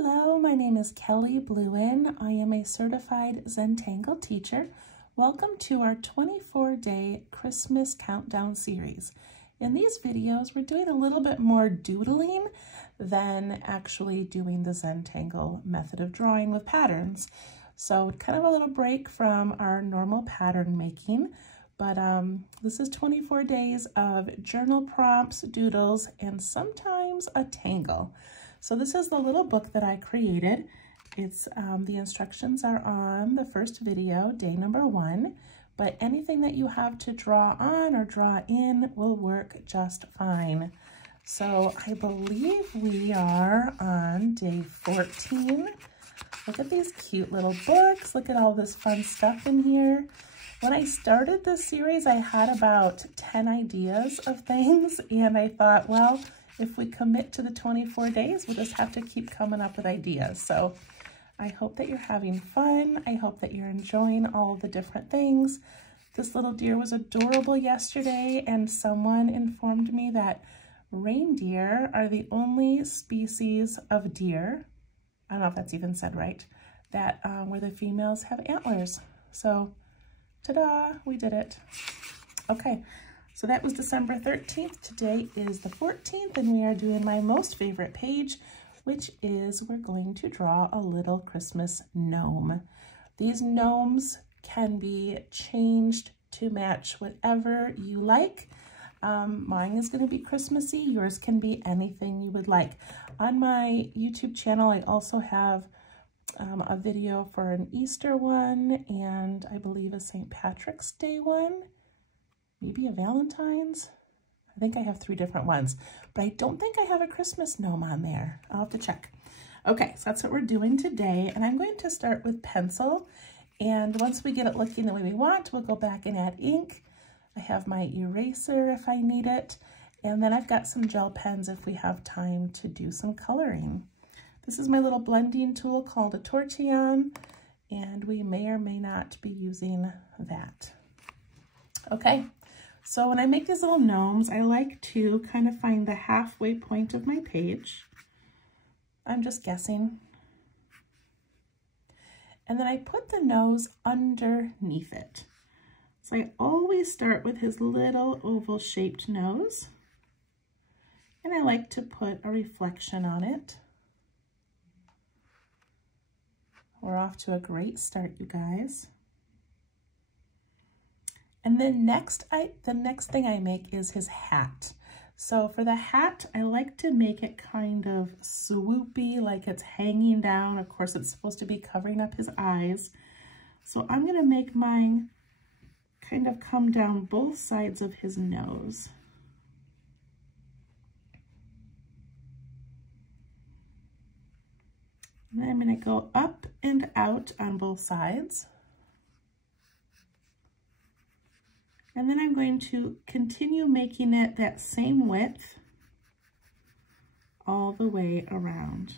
Hello, my name is Kelly Bluen. I am a certified Zentangle teacher. Welcome to our 24-day Christmas countdown series. In these videos, we're doing a little bit more doodling than actually doing the Zentangle method of drawing with patterns. So kind of a little break from our normal pattern making, but this is 24 days of journal prompts, doodles, and sometimes a tangle. So this is the little book that I created. It's the instructions are on the first video, day number 1, but anything that you have to draw on or draw in will work just fine. So I believe we are on day 14. Look at these cute little books. Look at all this fun stuff in here. When I started this series, I had about 10 ideas of things, and I thought, well, if we commit to the 24 days, we'll just have to keep coming up with ideas. So I hope that you're having fun. I hope that you're enjoying all the different things. This little deer was adorable yesterday, and someone informed me that reindeer are the only species of deer, I don't know if that's even said right, that where the females have antlers. So ta-da, we did it. Okay. So that was December 13th. Today is the 14th, and we are doing my most favorite page, which is we're going to draw a little Christmas gnome. These gnomes can be changed to match whatever you like. Mine is going to be Christmassy. Yours can be anything you would like. On my YouTube channel, I also have a video for an Easter one, and I believe a St. Patrick's Day one. Maybe a Valentine's. I think I have 3 different ones, but I don't think I have a Christmas gnome on there. I'll have to check. Okay, so that's what we're doing today, and I'm going to start with pencil, and once we get it looking the way we want, we'll go back and add ink. I have my eraser if I need it, and then I've got some gel pens if we have time to do some coloring. This is my little blending tool called a tortillon, and we may or may not be using that. Okay. So when I make these little gnomes, I like to kind of find the halfway point of my page. I'm just guessing. And then I put the nose underneath it. So I always start with his little oval shaped nose. And I like to put a reflection on it. We're off to a great start, you guys. And then the next thing I make is his hat. So for the hat, I like to make it kind of swoopy, like it's hanging down. Of course, it's supposed to be covering up his eyes. So I'm gonna make mine kind of come down both sides of his nose. And then I'm gonna go up and out on both sides. And then I'm going to continue making it that same width all the way around.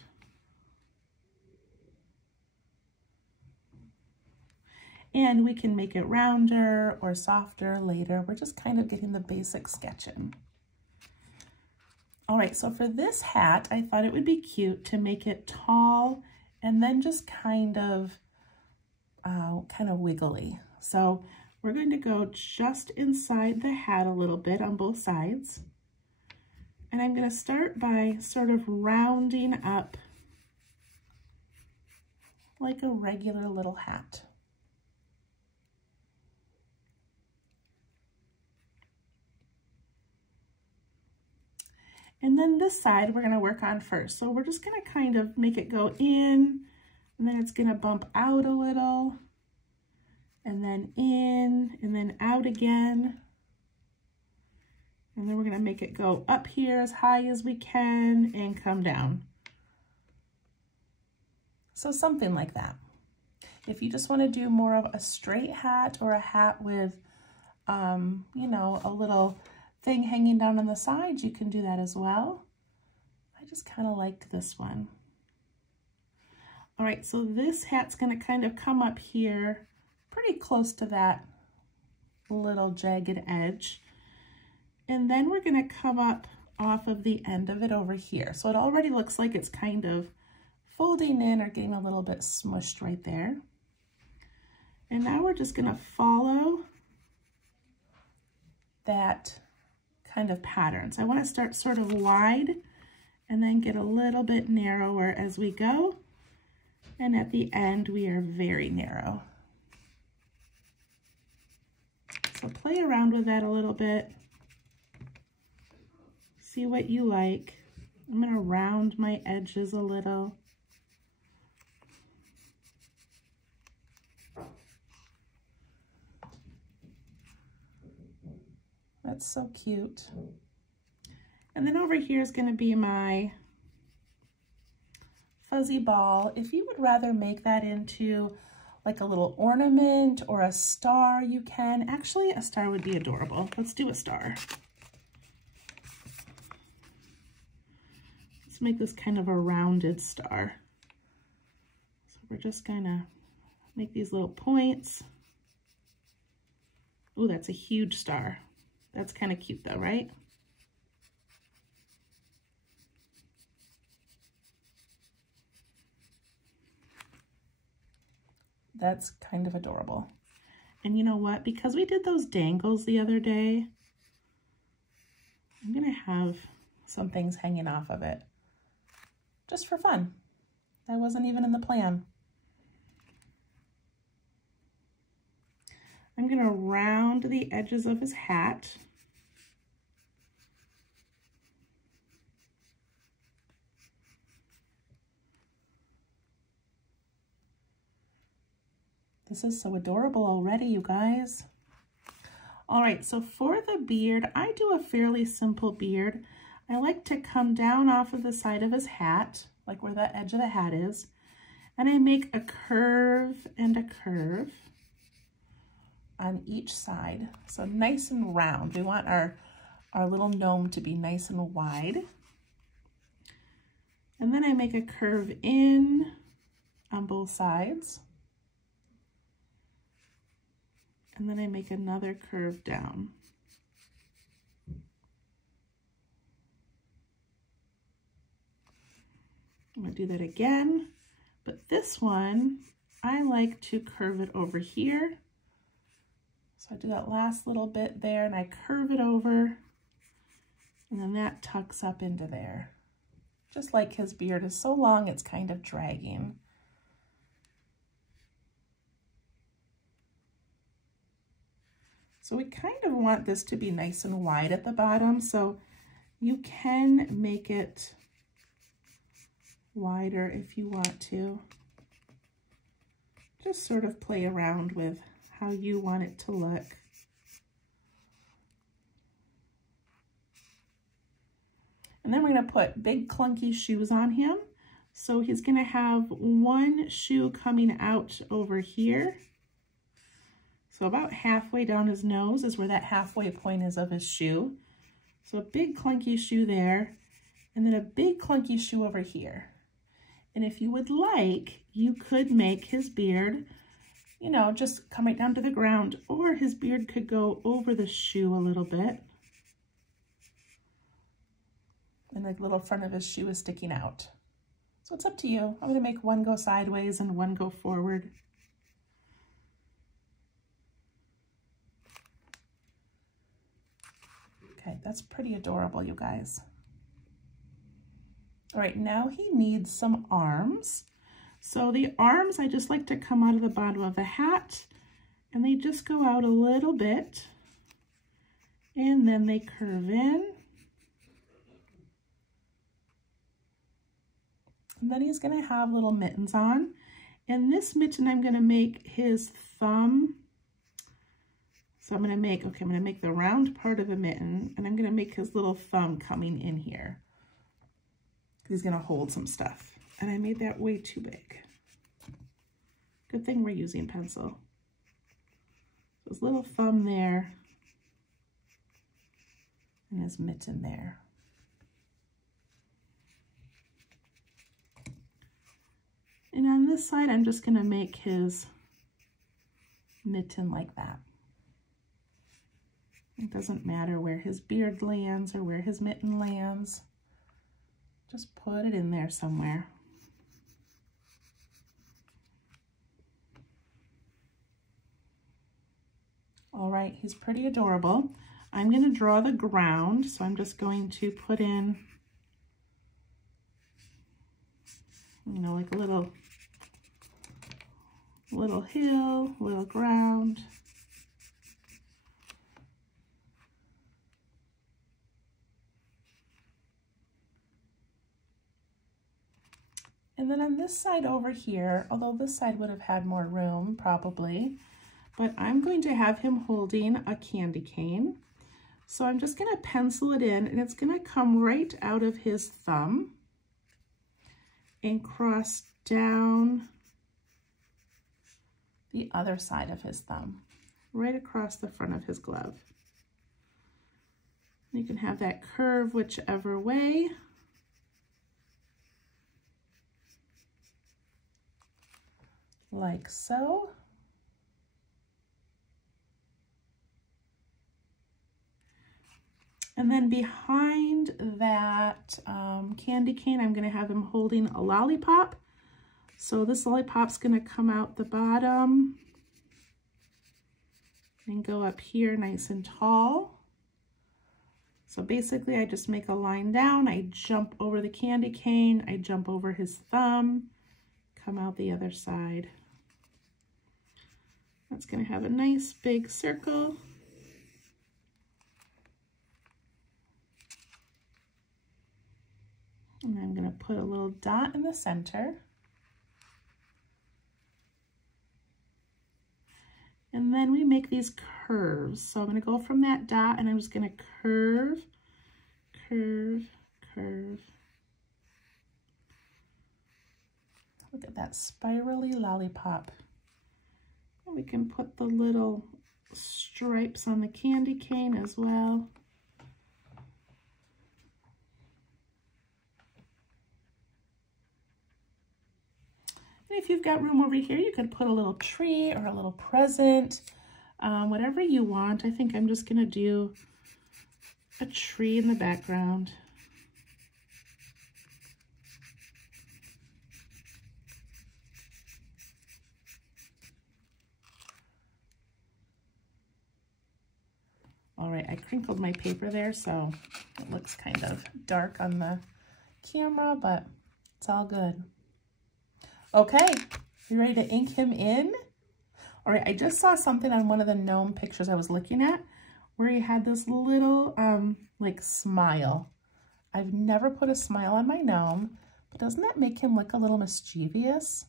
And we can make it rounder or softer later. We're just kind of getting the basic sketching. All right, so for this hat, I thought it would be cute to make it tall and then just kind of wiggly. So we're going to go just inside the hat a little bit on both sides. And I'm going to start by sort of rounding up like a regular little hat. And then this side we're going to work on first. So we're just going to kind of make it go in, and then it's going to bump out a little, and then in, and then out again. And then we're going to make it go up here as high as we can and come down. So something like that. If you just want to do more of a straight hat or a hat with, you know, a little thing hanging down on the sides, you can do that as well. I just kind of liked this one. All right, so this hat's going to kind of come up here pretty close to that little jagged edge. And then we're going to come up off of the end of it over here. So it already looks like it's kind of folding in or getting a little bit smushed right there. And now we're just gonna follow that kind of pattern. So I wanna start sort of wide and then get a little bit narrower as we go. And at the end, we are very narrow. So play around with that a little bit. See what you like. I'm gonna round my edges a little. That's so cute. And then over here is gonna be my fuzzy ball. If you would rather make that into like a little ornament or a star, you can. Actually, a star would be adorable. Let's do a star. Let's make this kind of a rounded star. So we're just gonna make these little points. Oh, that's a huge star. That's kind of cute though, right? That's kind of adorable. And you know what? Because we did those dangles the other day, I'm gonna have some things hanging off of it, just for fun. That wasn't even in the plan. I'm gonna round the edges of his hat. This is so adorable already, you guys. All right, so for the beard, I do a fairly simple beard. I like to come down off of the side of his hat, like where the edge of the hat is, and I make a curve and a curve on each side. So nice and round. We want our little gnome to be nice and wide. And then I make a curve in on both sides. And then I make another curve down. I'm gonna do that again, but this one, I like to curve it over here. So I do that last little bit there and I curve it over, and then that tucks up into there. Just like his beard is so long, it's kind of dragging. So we kind of want this to be nice and wide at the bottom, so you can make it wider if you want to. Just sort of play around with how you want it to look. And then we're going to put big clunky shoes on him. So he's going to have one shoe coming out over here. So about halfway down his nose is where that halfway point is of his shoe. So a big clunky shoe there, and then a big clunky shoe over here. And if you would like, you could make his beard, you know, just come right down to the ground, or his beard could go over the shoe a little bit. And the little front of his shoe is sticking out. So it's up to you. I'm gonna make one go sideways and one go forward. Okay, that's pretty adorable, you guys. All right, now he needs some arms. So the arms, I just like to come out of the bottom of the hat, and they just go out a little bit, and then they curve in. And then he's gonna have little mittens on. And this mitten, I'm gonna make his thumb. So I'm gonna make the round part of the mitten, and I'm gonna make his little thumb coming in here. He's gonna hold some stuff. And I made that way too big. Good thing we're using pencil. His little thumb there, and his mitten there. And on this side, I'm just gonna make his mitten like that. It doesn't matter where his beard lands or where his mitten lands. Just put it in there somewhere. All right, he's pretty adorable. I'm going to draw the ground, so I'm just going to put in, you know, like a little hill, little ground. And then on this side over here, although this side would have had more room probably, but I'm going to have him holding a candy cane. So I'm just going to pencil it in, and it's going to come right out of his thumb and cross down the other side of his thumb, right across the front of his glove. You can have that curve whichever way. Like so. And then behind that candy cane, I'm going to have him holding a lollipop. So this lollipop's going to come out the bottom and go up here nice and tall. So basically I just make a line down, I jump over the candy cane, I jump over his thumb, come out the other side. That's going to have a nice big circle. And I'm going to put a little dot in the center. And then we make these curves. So I'm going to go from that dot and I'm just going to curve, curve, curve. Look at that spirally lollipop. And we can put the little stripes on the candy cane as well. And if you've got room over here, you could put a little tree or a little present, whatever you want. I think I'm just going to do a tree in the background. All right, I crinkled my paper there, so it looks kind of dark on the camera, but it's all good. Okay, you ready to ink him in? All right, I just saw something on one of the gnome pictures I was looking at where he had this little, like, smile. I've never put a smile on my gnome, but doesn't that make him look a little mischievous?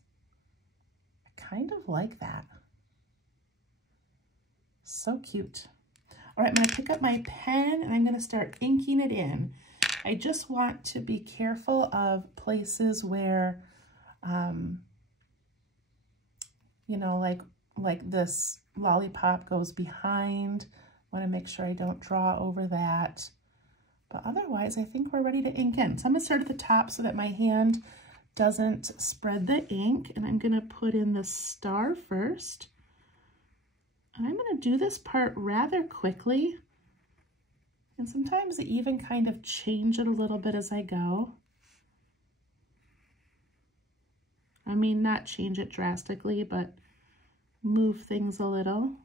I kind of like that. So cute. All right, I'm going to pick up my pen and I'm going to start inking it in. I just want to be careful of places where, you know, like this lollipop goes behind. I want to make sure I don't draw over that. But otherwise, I think we're ready to ink in. So I'm going to start at the top so that my hand doesn't spread the ink. And I'm going to put in the star first. And I'm going to do this part rather quickly. And sometimes I even kind of change it a little bit as I go. I mean, not change it drastically, but move things a little.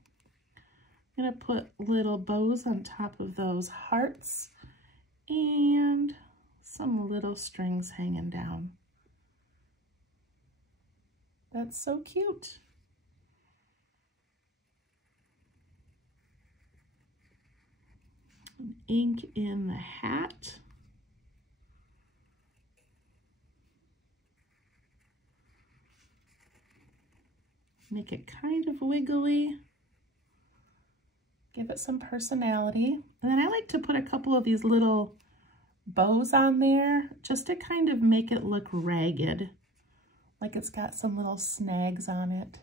I'm going to put little bows on top of those hearts and some little strings hanging down. That's so cute. Ink in the hat. Make it kind of wiggly. Give it some personality. And then I like to put a couple of these little bows on there just to kind of make it look ragged. Like it's got some little snags on it.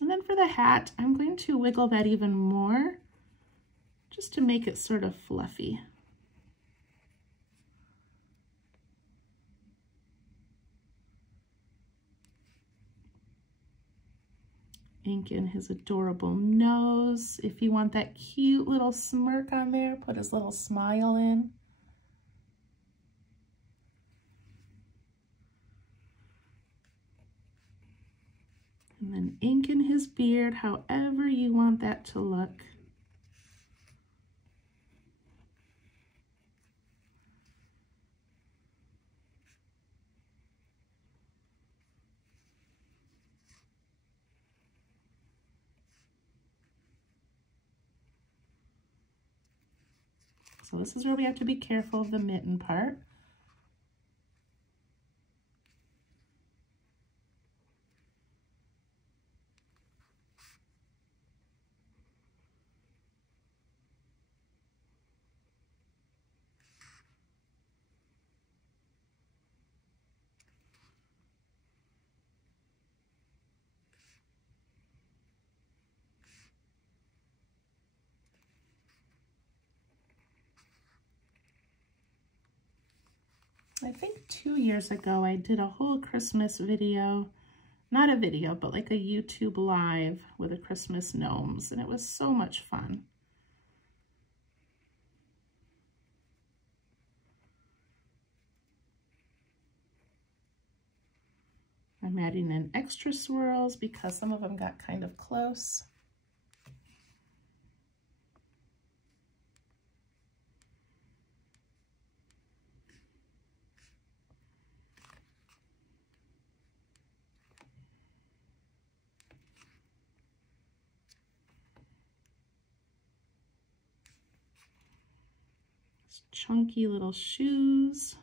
And then for the hat, I'm going to wiggle that even more just to make it sort of fluffy. Ink in his adorable nose. If you want that cute little smirk on there, put his little smile in. And And then ink in his beard, however you want that to look. So this is where we have to be careful of the mitten part. I think 2 years ago I did a whole Christmas video, not a video, but like a YouTube live with the Christmas gnomes, and it was so much fun. I'm adding in extra swirls because some of them got kind of close. Chunky little shoes.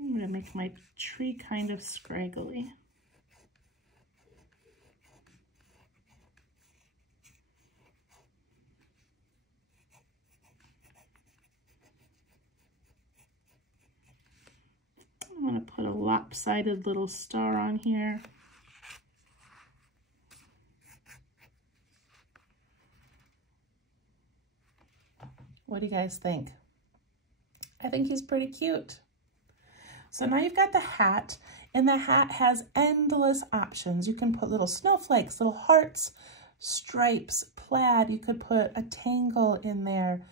I'm going to make my tree kind of scraggly. I'm going to put a lopsided little star on here. What do you guys think? I think he's pretty cute. So now you've got the hat, and the hat has endless options. You can put little snowflakes, little hearts, stripes, plaid. You could put a tangle in there.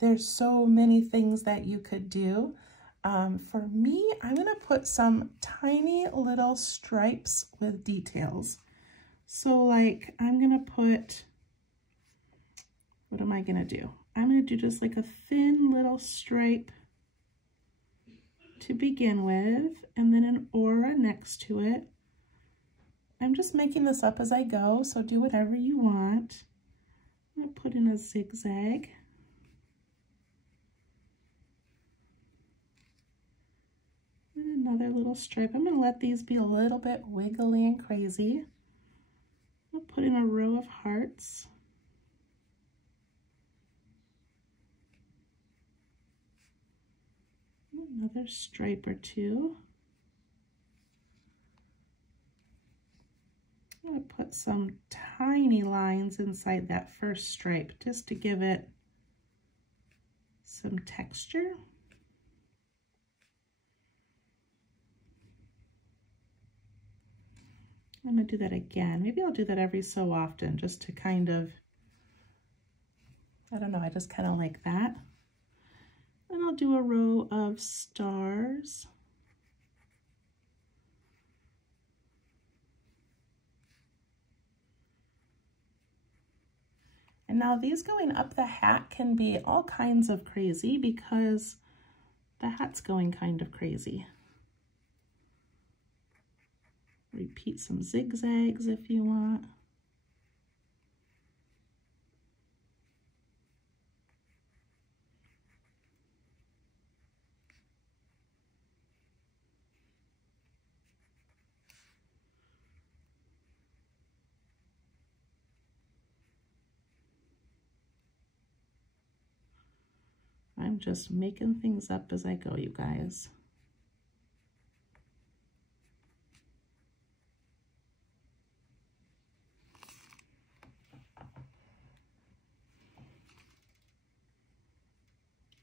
There's so many things that you could do. For me, I'm gonna put some tiny little stripes with details. So like, I'm gonna put, what am I gonna do? I'm gonna do just like a thin little stripe to begin with, and then an aura next to it. I'm just making this up as I go, so do whatever you want. I'm gonna put in a zigzag. And another little stripe. I'm gonna let these be a little bit wiggly and crazy. I'll put in a row of hearts. Another stripe or two. I'm going to put some tiny lines inside that first stripe just to give it some texture. I'm going to do that again. Maybe I'll do that every so often just to kind of, I don't know, I just kind of like that. Then I'll do a row of stars. And now these going up the hat can be all kinds of crazy because the hat's going kind of crazy. Repeat some zigzags if you want. I'm just making things up as I go, you guys.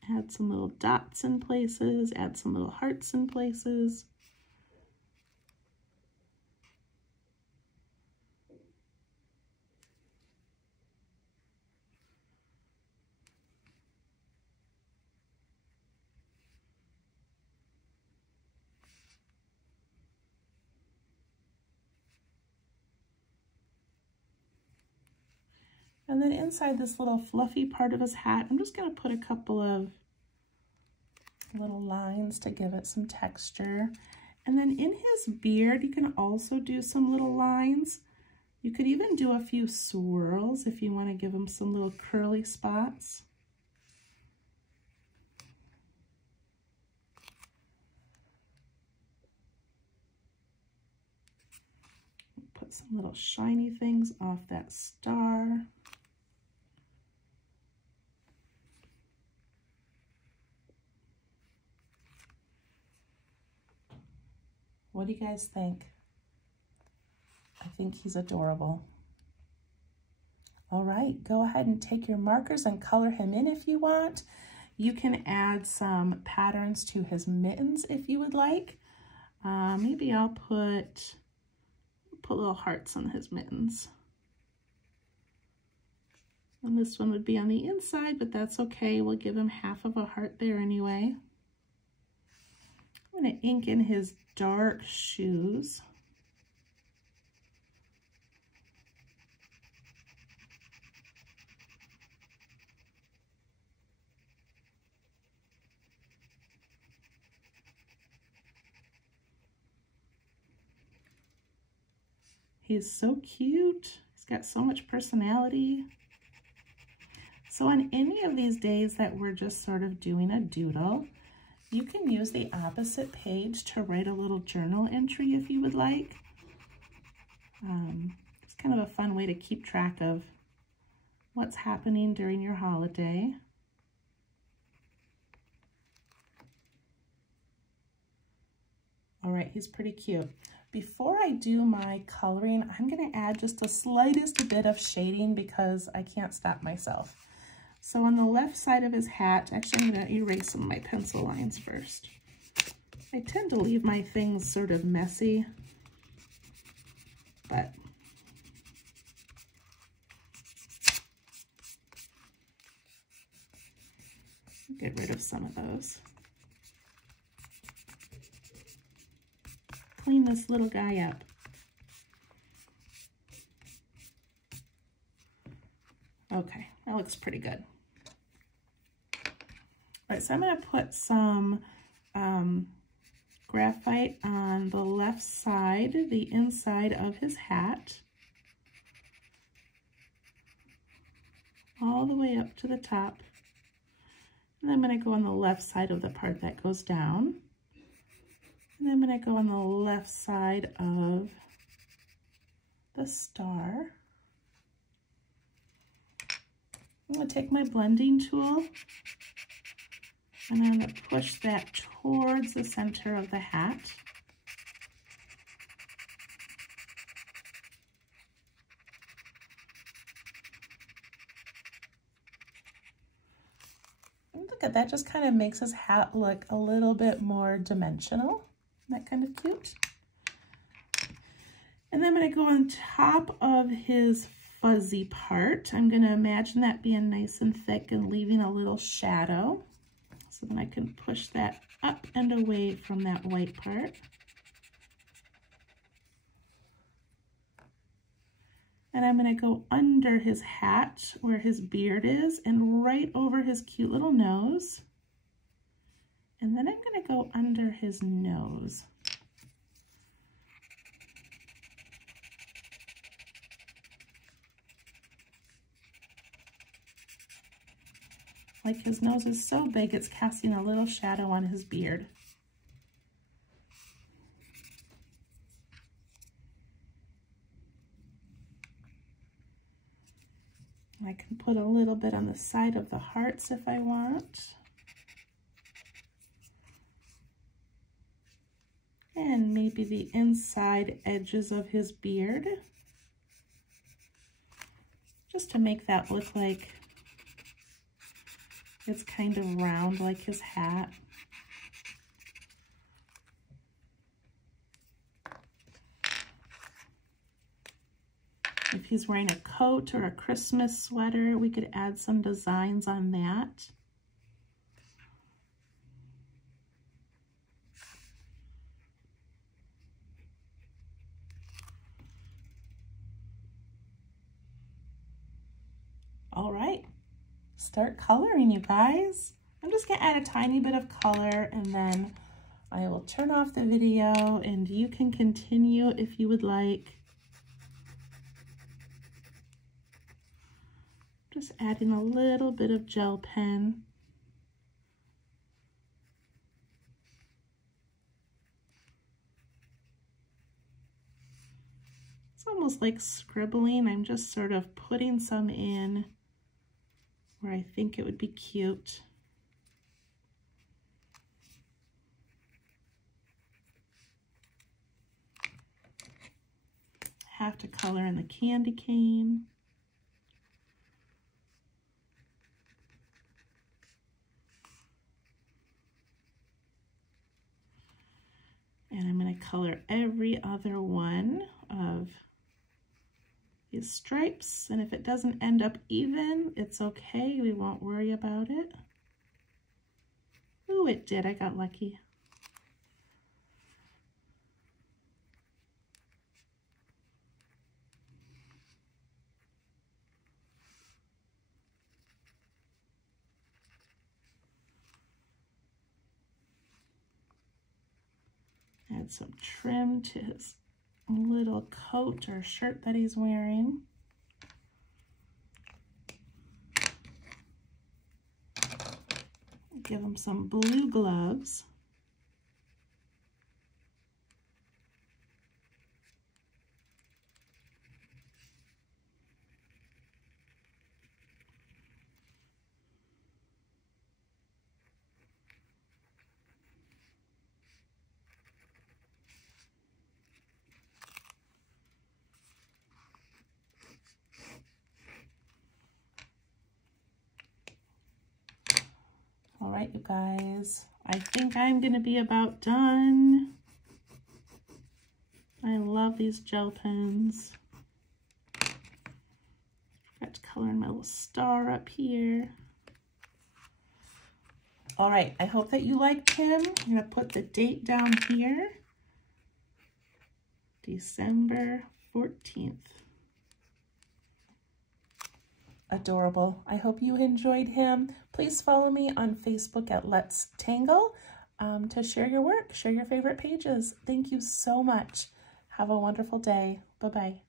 Add some little dots in places, add some little hearts in places. And then inside this little fluffy part of his hat, I'm just going to put a couple of little lines to give it some texture. And then in his beard, you can also do some little lines. You could even do a few swirls if you want to give him some little curly spots. Put some little shiny things off that star. What do you guys think? I think he's adorable. All right, go ahead and take your markers and color him in if you want. You can add some patterns to his mittens if you would like. Maybe I'll put little hearts on his mittens. And this one would be on the inside, but that's okay. We'll give him half of a heart there anyway. I'm going to ink in his dark shoes. He's so cute. He's got so much personality. So on any of these days that we're just sort of doing a doodle, you can use the opposite page to write a little journal entry if you would like. It's kind of a fun way to keep track of what's happening during your holiday. All right, he's pretty cute. Before I do my coloring, I'm going to add just the slightest bit of shading because I can't stop myself. So on the left side of his hat, actually I'm going to erase some of my pencil lines first. I tend to leave my things sort of messy, but get rid of some of those. Clean this little guy up. Okay, that looks pretty good. All right, so I'm going to put some graphite on the left side, the inside of his hat, all the way up to the top. And I'm going to go on the left side of the part that goes down. And I'm going to go on the left side of the star. I'm going to take my blending tool and I'm going to push that towards the center of the hat. And look at that, just kind of makes his hat look a little bit more dimensional. Isn't that kind of cute? And then I'm going to go on top of his fuzzy part. I'm going to imagine that being nice and thick and leaving a little shadow. So then I can push that up and away from that white part. And I'm going to go under his hat where his beard is and right over his cute little nose. And then I'm going to go under his nose. Like his nose is so big, it's casting a little shadow on his beard. I can put a little bit on the side of the hearts if I want. And maybe the inside edges of his beard. Just to make that look like it's kind of round like his hat. If he's wearing a coat or a Christmas sweater, we could add some designs on that. All right, start coloring, you guys. I'm just gonna add a tiny bit of color and then I will turn off the video and you can continue if you would like. Just adding a little bit of gel pen. It's almost like scribbling. I'm just sort of putting some in where I think it would be cute. Have to color in the candy cane. And I'm going to color every other one of these stripes. And if it doesn't end up even, it's okay. We won't worry about it. Ooh, it did. I got lucky. Add some trim to his little coat or shirt that he's wearing. Give him some blue gloves. All right, you guys, I think I'm gonna be about done. I love these gel pens. Forgot to color in my little star up here. All right, I hope that you liked him. I'm gonna put the date down here. December 14th. Adorable. I hope you enjoyed him. Please follow me on Facebook at Let's Tangle to share your work, share your favorite pages. Thank you so much. Have a wonderful day. Bye-bye.